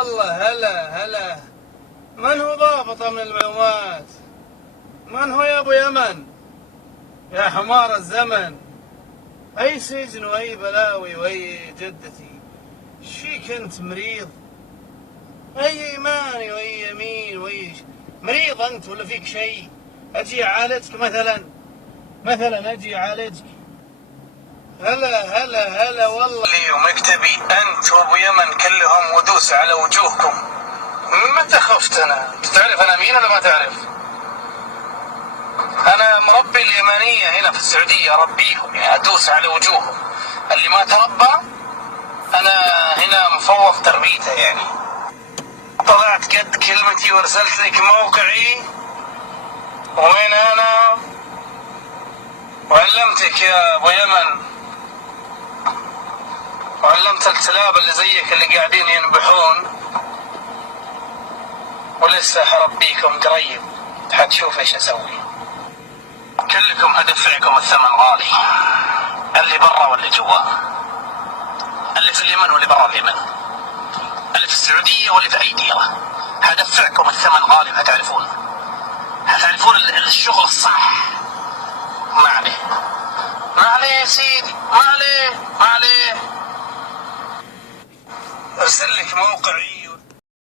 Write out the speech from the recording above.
والله هلا. من هو ضابط من المعلومات؟ من هو يا ابو يمن؟ يا حمار الزمن، اي سجن واي بلاوي واي جدتي. شيك انت مريض؟ اي ايماني واي يمين واي مريض انت ولا فيك شيء؟ اجي اعالجك مثلا اجي اعالجك. هلا والله. لي ومكتبي انت وابو يمن كلهم ودوس على وجوهكم. متى خفت انا؟ انت تعرف انا مين ولا ما تعرف؟ انا مربي اليمنيه هنا في السعوديه، اربيهم يعني ادوس على وجوههم. اللي ما تربى انا هنا مفوض تربيته يعني. طلعت قد كلمتي وارسلت لك موقعي وين انا، وعلمتك يا ابو يمن، وعلمت الكلاب اللي زيك اللي قاعدين ينبحون، ولسه حربيكم قريب حتشوف ايش اسوي. كلكم هدفعكم الثمن غالي، اللي برا واللي جوا، اللي في اليمن واللي برا اليمن، اللي في السعودية واللي في اي ديرة. هدفعكم الثمن غالي وهتعرفون الشغل الصح. ما عليه يا سيدي، ما عليه. ارسل لك موقعي